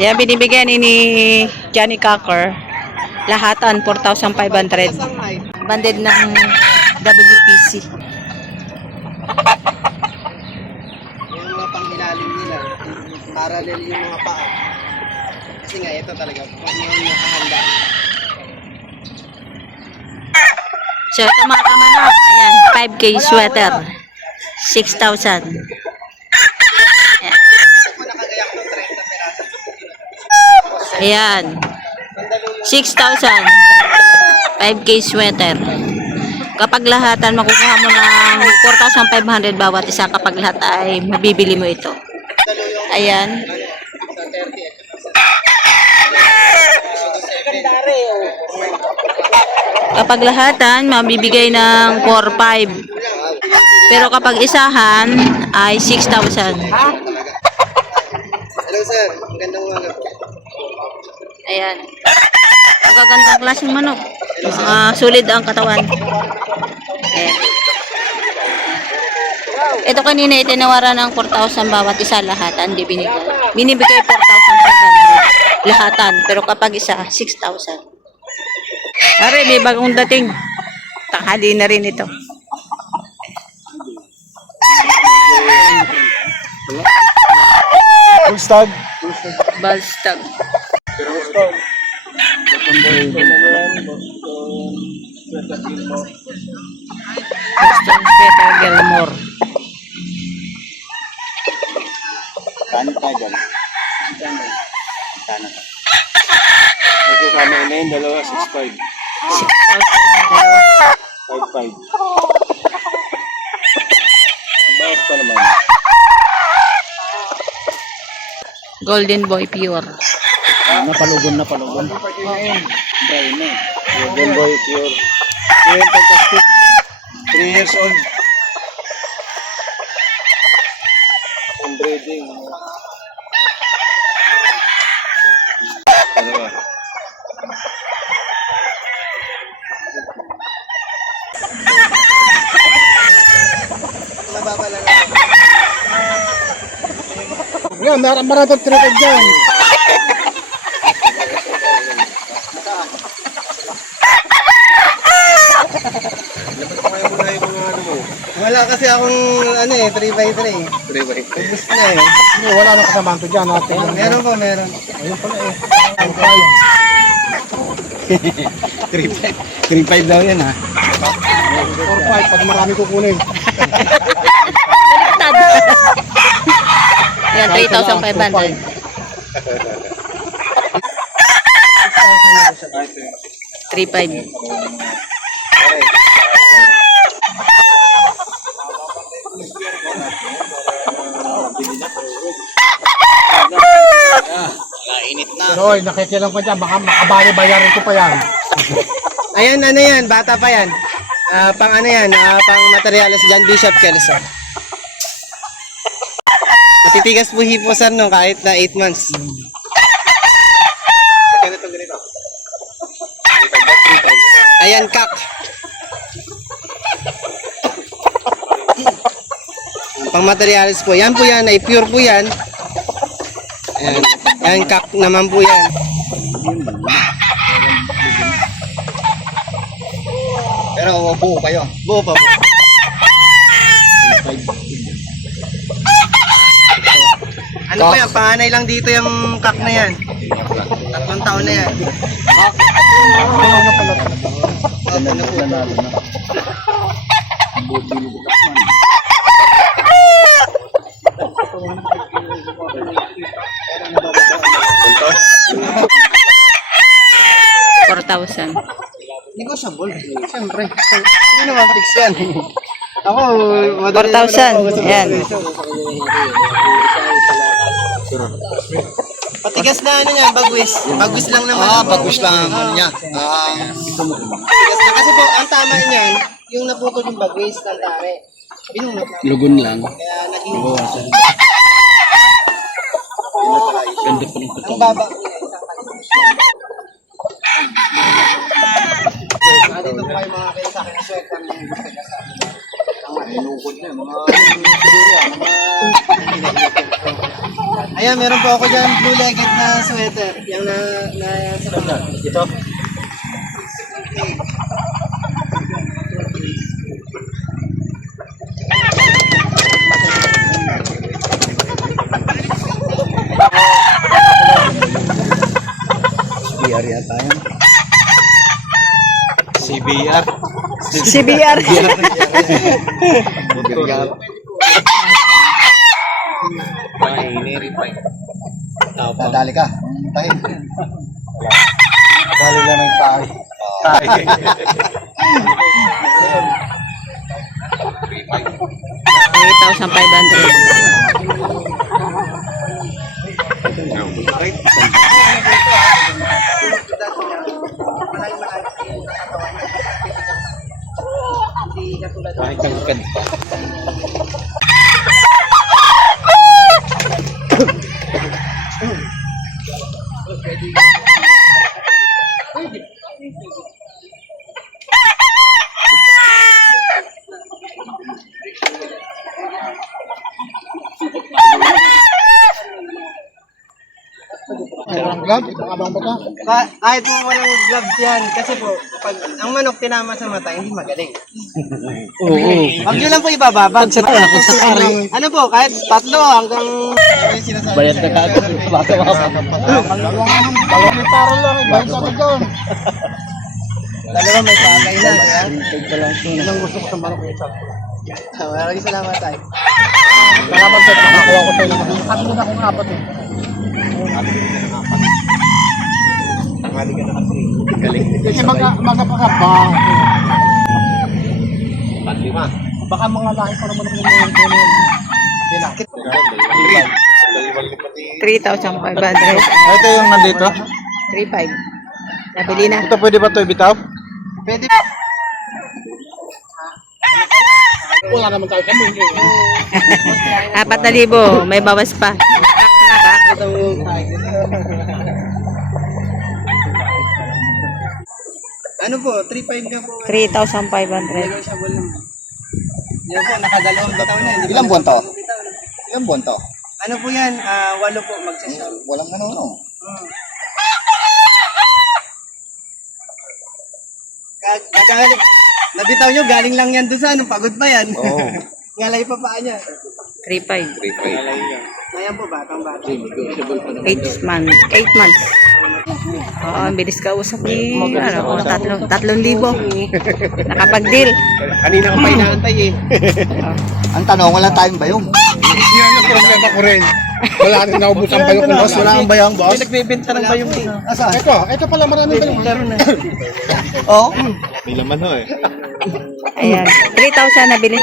Yan, binibigyan ni Johnny Cocker. Lahatan, 4,500. Banded ng WPC. Yung mga panghilalim nila, parallel yung mga paa. Kasi nga, ito talaga, pag yung nakahanda. So, ito mga kamanok. Ayan, 5K sweater. 6,000. Ayan. 6,000. 5K sweater. Kapag lahatan, makukuha mo ng 4,500 bawat isa. Kapag lahat ay mabibili mo ito. Ayan. Kapag lahatan, mabibigay ng 4,500. Pero kapag isahan, ay 6,000. Hello sir, magandang umaga. Ayan. Magagandang klaseng manok. Sulit ang katawan. Ayan. Ito kanina itinawaran ng 4,000 bawat isa lahatan. Hindi binigay. Binibigay 4,500 lahatan. Pero kapag isa, 6,000. Are, may bagong dating. Tanghali na rin ito. Full-stag. Balstag. Boston Peter Gilmore. Kano tayo dyan? Kano? Magkakama na yun, dalawa, 6,500. 5,500. Bawas pa naman. Golden Boy Pure. Napalugon. Dry na. Golden Boy Pure. Pure fantastic. 3 years old. On breeding. Ano ba? Nababala na. Yan, maratang trinid dyan. Wala kasi akong 3x3. 3x3. Ubus na eh. Hindi, wala nang kasamaan to dyan. Meron po, meron. Ayun pala eh. 3.5 daw yan ha. 4-5 pag marami kukunin. Yan, 3,500. 3,500. Init na. Roy, nakikilang pa dyan. Baka makabali bayarin ko pa yan. Ayan, ano yan? Bata pa yan. Pang ano yan? Pang materialis John Bishop Kelso. Matitigas po hipo sir no, kahit na 8 months. Ganito. Ayan, kak. Pang materialis po. Yan po yan, ay pure po yan. Ayan. Yan, kak naman po yan. Pero buo kayo. Buo pa po. Ano pa yan? Panganay lang dito yung kak na yan. 3 taon na yan. $4,000. Negotiable. Siyempre. Hindi naman fix yan. Ako, 4,000. Ayan. Patigas na ano yan, bagwis. Bagwis lang naman. Bagwis lang ang ano niya. Patigas na. Kasi po, ang tama niyan, yung naputol yung bagwis ng tare. Binunot lang. Lugon lang. Kaya naging... Ang baba niya, isang dito po kayo mga kayo sa akin na sweat ang gusto sa akin. Ang malulugod na, mga siguro yan, mga Ayan, meron po ako dyan blue-legged na sweater. Yung na sa baba. Ito. CBR yata yun. CBR. CBR. Nadali ka. Tayo. Dali lang ng tayo. 3,500. Ang glove, itong abang ba ka? Kahit po walang gloves yan. Kasi po, pag ang manok tinama sa mata, hindi magaling. Oo. Huwag nyo lang po ibababag. Ano po, kahit 3 hanggang... Bayad na ka ito. Basta dalawang taro lang. Bayad ka doon. Dalawa may bagay na. Kaya, Ilang gusto ko sa manok isa. maraming salamat tayo. Salamat sa nakakuha ko sa'yo. At muna akong apat eh. Kasi mga pagkaba. Baka mga lahi pa naman kung may kunin. Yan na. 3,500. Ito yung nandito. 3,500. Nabili na. Ito pwede ba ito ibitaw? Pwede. Wala naman tayo kami. 4,000. May bawas pa. Ano po, 3.5 ka po. 3,500. Negotiable naman. Yan po, nakadalawang bitaw na. Hindi Ilang pa buwan to? bitaw. Ilang buwan to? Ano po yan? 8 po, magsasyaw. Walang ano, no? Gagaling. Nabitaw nyo, galing lang yan doon sa ano, pagod pa yan. Oo. Ngalay pa paa niya. 3,500. Ayan po, batang bata. 8 months. 8 months. Oo, ang bilis ka usap ni, ano, 3,000. Nakapag-deal. Kanina ka pa inaantay eh. Ang tanong, walang tayong bayong. Yan ang problema ko rin. Wala rin naubos ang bayong ko. Boss, wala ang bayang, boss. May nagbebenta ng bayong eh. Asa? Ito pala maraming bayong. Oo. Ayan. 3,000 nabili.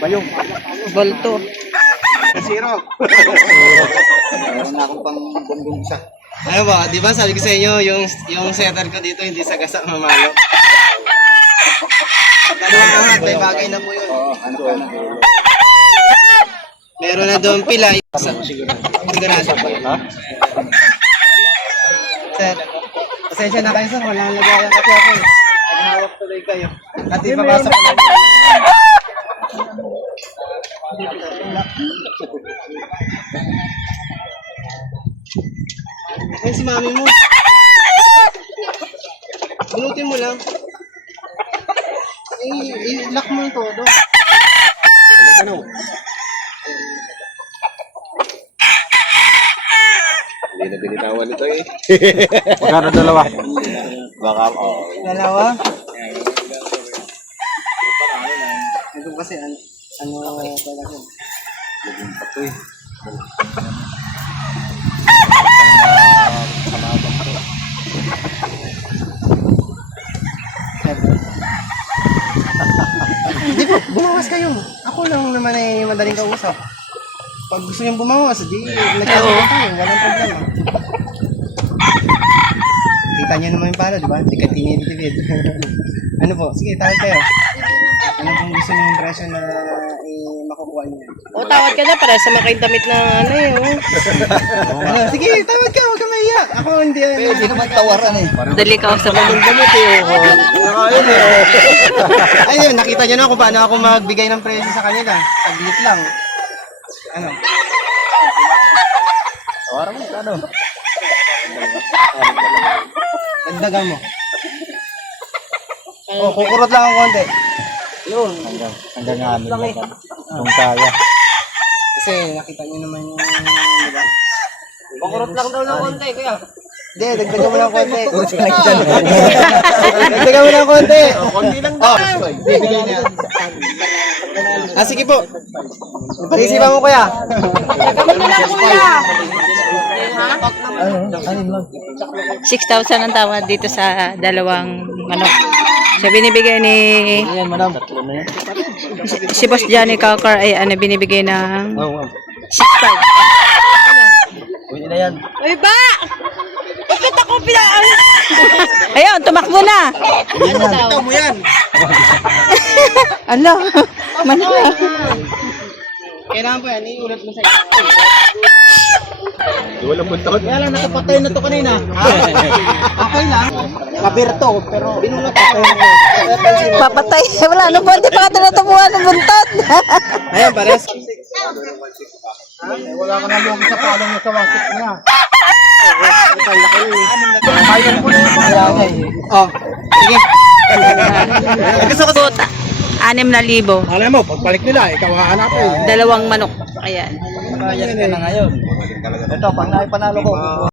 Bayong. Bolto. Zero. Meron na akong pang bongbong isa. Ano ba, di ba sabi ko sa inyo, yung setter ko dito hindi sa gasa mamalo. Dalawang angat, may bagay na po yun. Oo, ano ka na? Meron na doon pila. Sigurado pa. Sir, pasensya na kayo sir, walang lagayan kasi ako eh. Naghawak tuloy kayo. At ipapasok ko lang. Ayun si mami mo. Bunutin mo lang. I-lock mo yung todo. Ano? Hindi na binitawan ito eh. Magkano dalawa? Baka, Dalawa? Ito kasi ano pala ko. Hindi po, bumawas kayo. Ako lang naman ay madaling kausap. Pag gusto niyong bumawas, di nagkakaroon tayo. Walang problema. Kita niyo naman yung pala, di ba? Hindi ka tinitipid. Ano po? Sige, tawag kayo. Ano pong gusto niyong presyo na makukuha makukuha niya. O, tawad ka na para sa mga kayong damit na ano yun. Sige, tawad ka, huwag ka maiyak. Ako hindi. Pwede naman tawaran eh. Dali ka sa mga. Ayun, nakita niyo na kung paano ako magbigay ng presyo sa kanila. Saglit lang. Ano? Tawaran mo, ano? Dagdagan mo. Oh, kukurot lang ang konti. Hanggang amin lang. Kung kaya. Kasi nakita niyo naman yung, diba? Kukurot lang daw ng konti, kuya. Hindi, dagdagan mo lang konti. Dagdagan mo lang konti. Konti lang daw. Bibigay niya. Sige po. Pag-isipan mo, kuya. Kami na lang, kuya. 6,000 ang tawad dito sa dalawang manok. So, binibigay ni Ayan, madam. Tatlo na yan. si Boss Johnny Kakar ay ano, binibigay ng Oo, ma'am. 6,500. Uy, na yan. Uy, ba! Bakit ako pinaan? Ayun, tumakbo na. Ito mo yan. Ano? Manila. Kailangan po yan, iulat mo sa iyo. Walang buntot. Kaya lang, nakapatay na to kanina. Okay lang. Kabirto, pero binunot ako. Papatay. Wala, ano po? Hindi pa ka tinatabuhan ng buntot. Ayan, pares. Wala ka na lugi sa palong mo sa wasip niya. Oh, sige. Gusto ko suot. 6,000. Alam mo, pagbalik nila, ikaw hahanapin. Dalawang manok. Ayan. Ayan ka na ngayon. Ito, pang naipanalo ko.